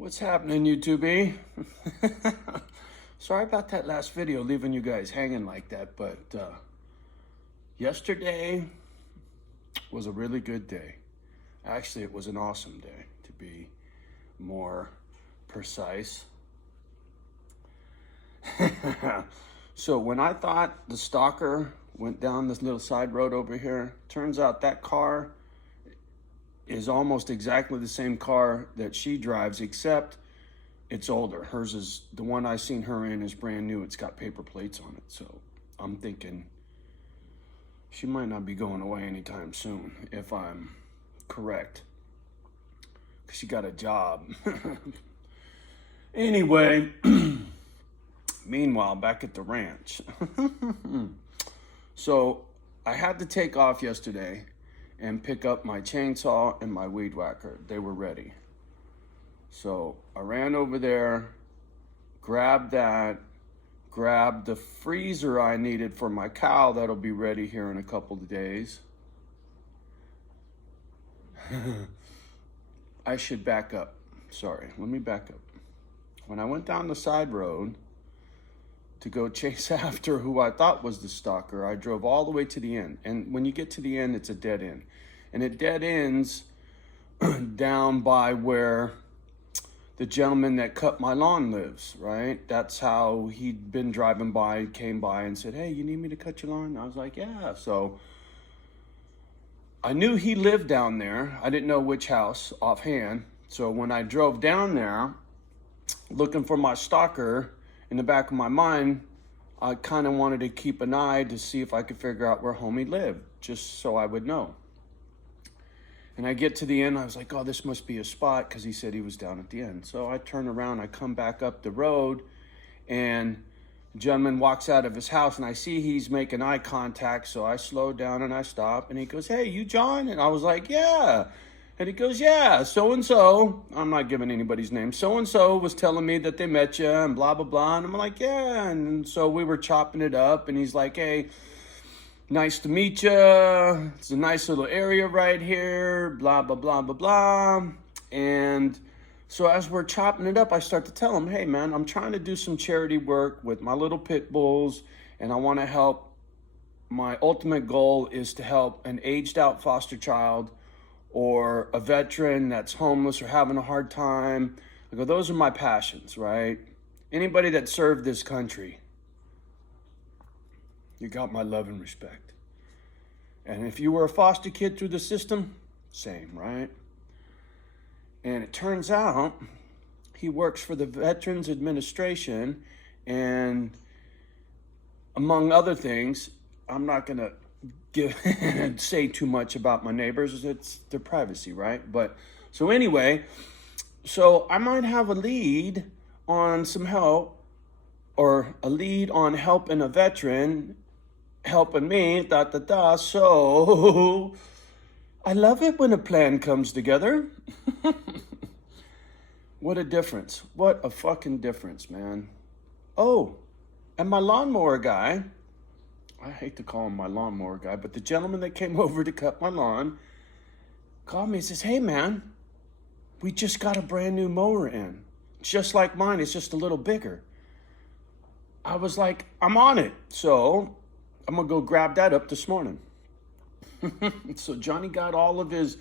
What's happening, YouTube? Sorry about that last video, leaving you guys hanging like that, but yesterday was a really good day. Actually, it was an awesome day, to be more precise. So when I thought the stalker went down this little side road over here, turns out that car is almost exactly the same car that she drives, except it's older. Hers is, the one I seen her in is brand new. It's got paper plates on it. So I'm thinking she might not be going away anytime soon, if I'm correct. 'Cause she got a job. Anyway, meanwhile, back at the ranch. So I had to take off yesterday and pick up my chainsaw and my weed whacker. They were ready. So I ran over there, grabbed that, grabbed the freezer I needed for my cow that'll be ready here in a couple of days. I should back up. Sorry, let me back up. When I went down the side road to go chase after who I thought was the stalker, I drove all the way to the end. And when you get to the end, it's a dead end. And it dead ends down by where the gentleman that cut my lawn lives, right? That's how he'd been driving by, came by and said, "Hey, you need me to cut your lawn?" I was like, "Yeah." So I knew he lived down there. I didn't know which house offhand. So when I drove down there looking for my stalker, in the back of my mind, I kind of wanted to keep an eye to see if I could figure out where homie lived, just so I would know. And I get to the end, I was like, oh, this must be a spot, because he said he was down at the end. So I turn around, I come back up the road, and the gentleman walks out of his house, and I see he's making eye contact, so I slow down and I stop, and he goes, "Hey, you John?" And I was like, "Yeah." And he goes, "Yeah, so-and-so," I'm not giving anybody's name, "so-and-so was telling me that they met you and blah, blah, blah." And I'm like, "Yeah." And so we were chopping it up, and he's like, "Hey, nice to meet you. It's a nice little area right here, blah, blah, blah, blah, blah." And so as we're chopping it up, I start to tell him, "Hey, man, I'm trying to do some charity work with my little pit bulls, and I want to help. My ultimate goal is to help an aged out foster child or a veteran that's homeless or having a hard time." I go, "Those are my passions, right? Anybody that served this country, you got my love and respect. And if you were a foster kid through the system, same, right?" And it turns out he works for the Veterans Administration, and among other things, I'm not going to say too much about my neighbors. It's their privacy, right? But so anyway, so I might have a lead on some help, or a lead on helping a veteran, helping me, So I love it when a plan comes together. What a difference. What a fucking difference, man. Oh, and my lawnmower guy, I hate to call him my lawnmower guy, but the gentleman that came over to cut my lawn called me and says, "Hey, man, we just got a brand new mower in. Just like mine, it's just a little bigger." I was like, "I'm on it." So I'm going to go grab that up this morning. So Johnny got all of his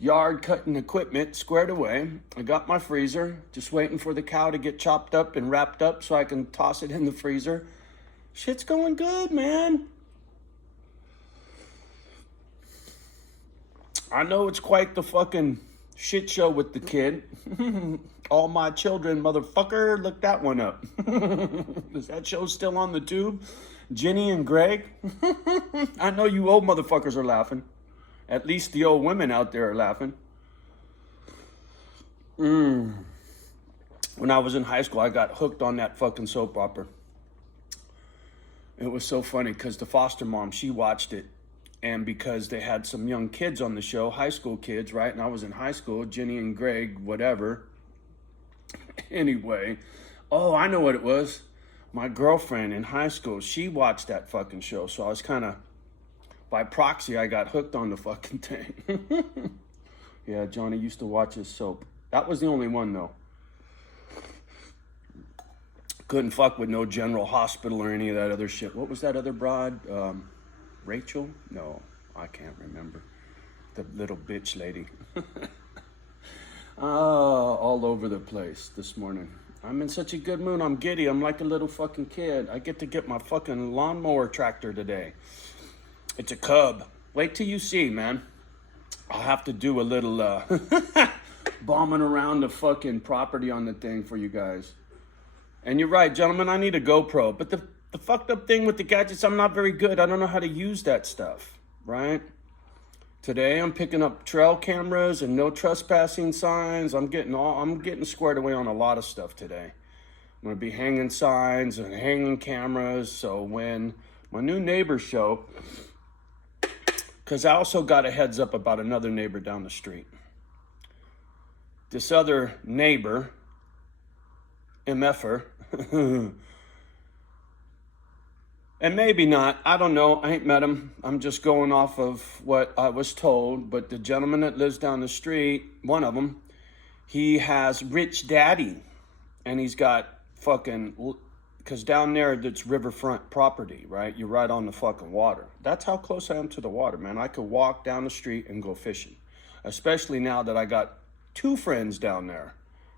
yard cutting equipment squared away. I got my freezer, just waiting for the cow to get chopped up and wrapped up so I can toss it in the freezer. Shit's going good, man. I know it's quite the fucking shit show with the kid. All my children, motherfucker, look that one up. Is that show still on the tube? Jenny and Greg? I know you old motherfuckers are laughing. At least the old women out there are laughing. When I was in high school, I got hooked on that fucking soap opera. It was so funny because the foster mom, she watched it. And because they had some young kids on the show, high school kids, right? And I was in high school, Jenny and Greg, whatever. Anyway, oh, I know what it was. My girlfriend in high school, she watched that fucking show. So I was kind of, by proxy, I got hooked on the fucking thing. Yeah, Johnny used to watch his soap. That was the only one, though. Couldn't fuck with no General Hospital or any of that other shit. What was that other broad? Rachel? No, I can't remember. The little bitch lady. All over the place this morning. I'm in such a good mood. I'm giddy. I'm like a little fucking kid. I get to get my fucking lawnmower tractor today. It's a Cub. Wait till you see, man. I'll have to do a little bombing around the fucking property on the thing for you guys. And you're right, gentlemen, I need a GoPro. But the fucked up thing with the gadgets, I'm not very good. I don't know how to use that stuff, right? Today I'm picking up trail cameras and no trespassing signs. I'm getting squared away on a lot of stuff today. I'm gonna be hanging signs and hanging cameras. So when my new neighbors show, because I also got a heads up about another neighbor down the street. This other neighbor, MFer, and maybe not, I don't know, I ain't met him. I'm just going off of what I was told, but the gentleman that lives down the street, one of them, he has Rich Daddy, and he's got fucking, because down there, it's riverfront property, right? You're right on the fucking water. That's how close I am to the water, man. I could walk down the street and go fishing, especially now that I got 2 friends down there,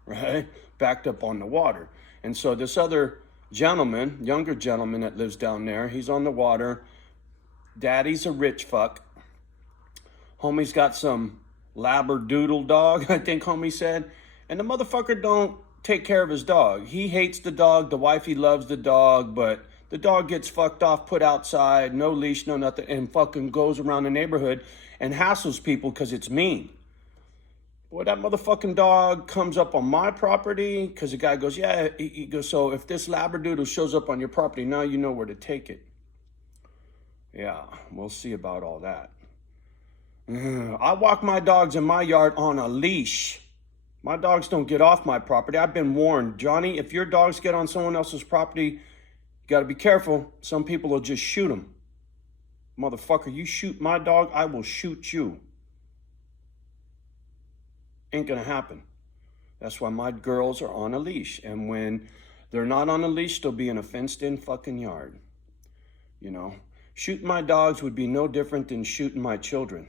right? Backed up on the water. And so this other gentleman, younger gentleman that lives down there, he's on the water. Daddy's a rich fuck. Homie's got some Labradoodle dog, I think homie said. And the motherfucker don't take care of his dog. He hates the dog. The wifey loves the dog, but the dog gets fucked off, put outside, no leash, no nothing, and fucking goes around the neighborhood and hassles people because it's mean. Boy, that motherfucking dog comes up on my property because the guy goes, yeah, he goes, so if this Labradoodle shows up on your property, now you know where to take it. Yeah, we'll see about all that. I walk my dogs in my yard on a leash. My dogs don't get off my property. I've been warned. Johnny, if your dogs get on someone else's property, you got to be careful. Some people will just shoot them. Motherfucker, you shoot my dog, I will shoot you. Ain't gonna happen. That's why my girls are on a leash. And when they're not on a leash, they'll be in a fenced-in fucking yard. You know, shooting my dogs would be no different than shooting my children.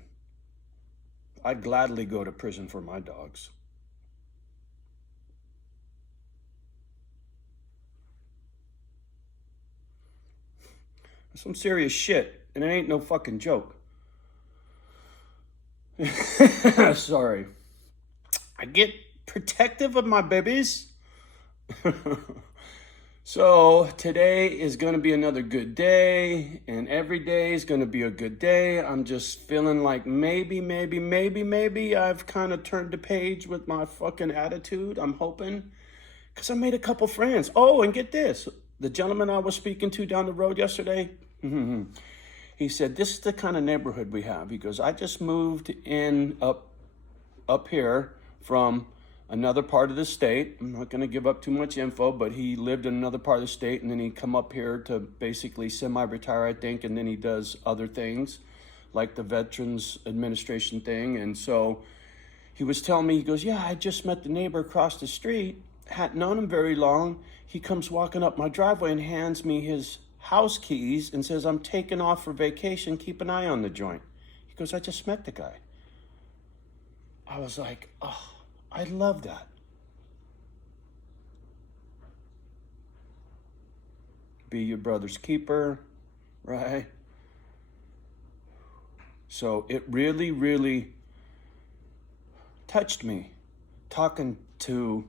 I'd gladly go to prison for my dogs. Some serious shit, and it ain't no fucking joke. Sorry. I get protective of my babies. So today is going to be another good day, and every day is going to be a good day. I'm just feeling like maybe I've kind of turned the page with my fucking attitude. I'm hoping, because I made a couple friends. Oh, and get this. The gentleman I was speaking to down the road yesterday, he said, this is the kind of neighborhood we have. He goes, I just moved in up here from another part of the state. I'm not going to give up too much info, but he lived in another part of the state, and then he come up here to basically semi-retire, I think, and then he does other things, like the Veterans Administration thing. And so he was telling me, he goes, yeah, I just met the neighbor across the street, hadn't known him very long. He comes walking up my driveway and hands me his house keys and says, I'm taking off for vacation, keep an eye on the joint. He goes, I just met the guy. I was like, oh, I love that. Be your brother's keeper, right? So it really, really touched me, talking to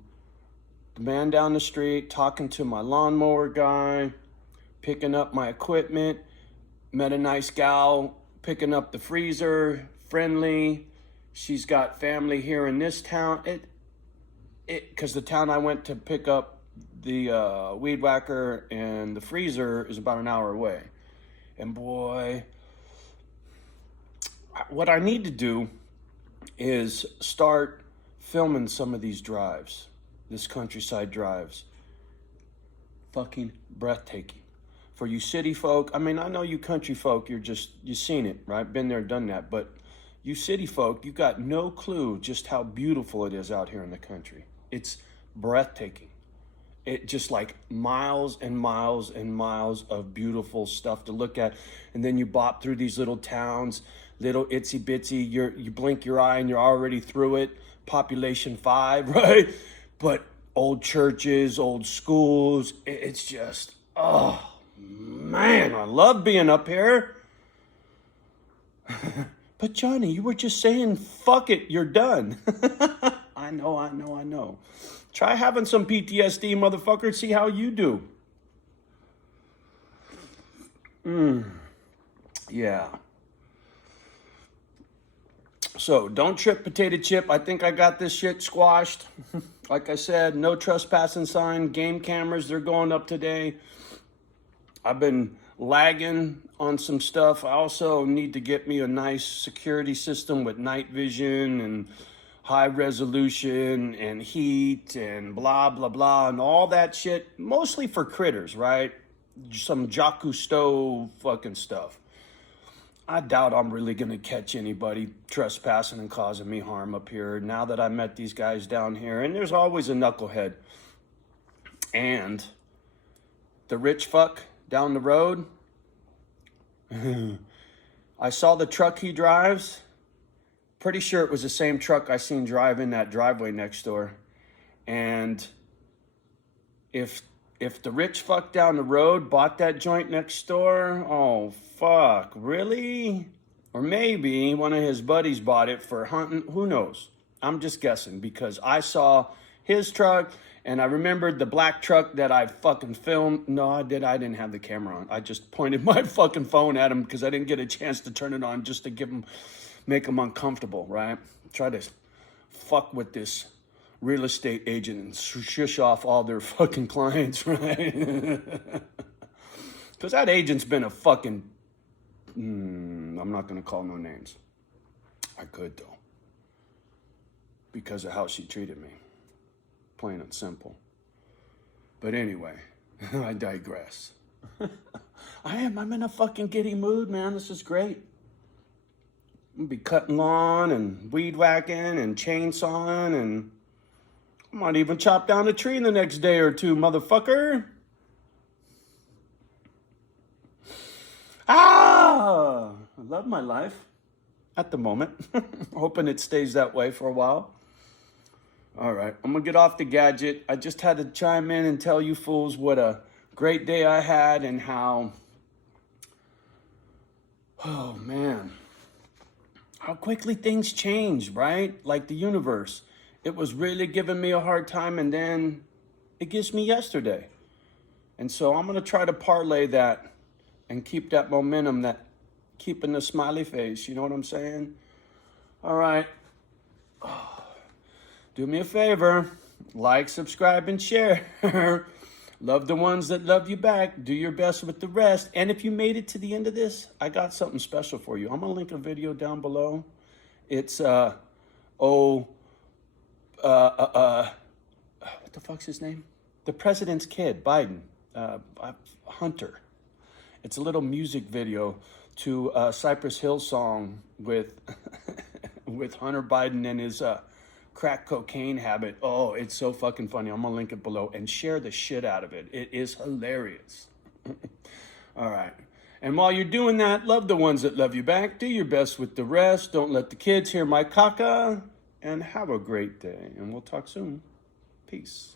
the man down the street, talking to my lawnmower guy, picking up my equipment, met a nice gal, picking up the freezer, friendly. She's got family here in this town. Because the town I went to pick up the weed whacker and the freezer is about an hour away. And boy, what I need to do is start filming some of these drives, this countryside drives. Fucking breathtaking. For you city folk, I mean, I know you country folk, you've seen it, right? Been there, done that. But you city folk, you got no clue just how beautiful it is out here in the country. It's breathtaking. It just like miles and miles and miles of beautiful stuff to look at. And then you bop through these little towns, little itsy bitsy. You blink your eye and you're already through it. Population 5, right? But old churches, old schools. It's just, oh man, I love being up here. But Johnny, you were just saying, fuck it, you're done. I know. Try having some PTSD, motherfucker. See how you do. Yeah. So don't trip, potato chip. I think I got this shit squashed. Like I said, no trespassing sign. Game cameras, they're going up today. I've been lagging on some stuff. I also need to get me a nice security system with night vision and high resolution and heat and blah, blah, blah, and all that shit. Mostly for critters, right? Some Jacques Cousteau fucking stuff. I doubt I'm really going to catch anybody trespassing and causing me harm up here now that I met these guys down here. And there's always a knucklehead. And the rich fuck down the road, I saw the truck he drives. Pretty sure it was the same truck I seen drive in that driveway next door. And if the rich fuck down the road bought that joint next door, oh fuck, really? Or maybe one of his buddies bought it for hunting, who knows? I'm just guessing because I saw his truck and I remembered the black truck that I fucking filmed. No, I didn't have the camera on. I just pointed my fucking phone at him because I didn't get a chance to turn it on just to make him uncomfortable, right? Try to fuck with this real estate agent and shush off all their fucking clients, right? Because that agent's been a fucking, I'm not going to call no names. I could though. Because of how she treated me. Plain and simple. But anyway, I digress. I'm in a fucking giddy mood, man. This is great. I'll be cutting lawn and weed whacking and chainsawing, and I might even chop down a tree in the next day or two, motherfucker. I love my life at the moment. Hoping it stays that way for a while. All right, I'm gonna get off the gadget. I just had to chime in and tell you fools what a great day I had and how, oh man, how quickly things change, right? Like the universe. It was really giving me a hard time and then it gives me yesterday. And so I'm gonna try to parlay that and keep that momentum, that keeping the smiley face, you know what I'm saying? All right. Do me a favor, like, subscribe, and share. Love the ones that love you back. Do your best with the rest. And if you made it to the end of this, I got something special for you. I'm going to link a video down below. It's, what the fuck's his name? The president's kid, Biden, Hunter. It's a little music video to a Cypress Hill song with, with Hunter Biden and his, crack cocaine habit. Oh, it's so fucking funny. I'm gonna link it below and share the shit out of it. It is hilarious. All right. And while you're doing that, love the ones that love you back. Do your best with the rest. Don't let the kids hear my caca. And have a great day. And we'll talk soon. Peace.